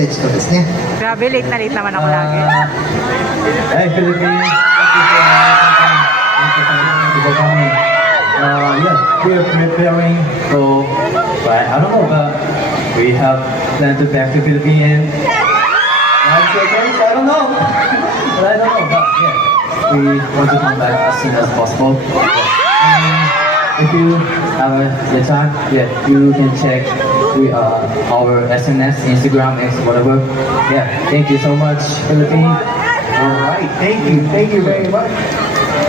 メッセージとですね。 Grabe, late na late naman ako lagi. Hey, Philippines. Thank you for coming. Yes, we are preparing. So, but I don't know, but we have planned to back to Philippines. I don't know. But I don't know, but yeah, we want to come back as soon as possible. And if you have the time, yeah, you can check our SNS, Instagram, X, whatever. Yeah, thank you so much, Philippines. Alright, thank you very much.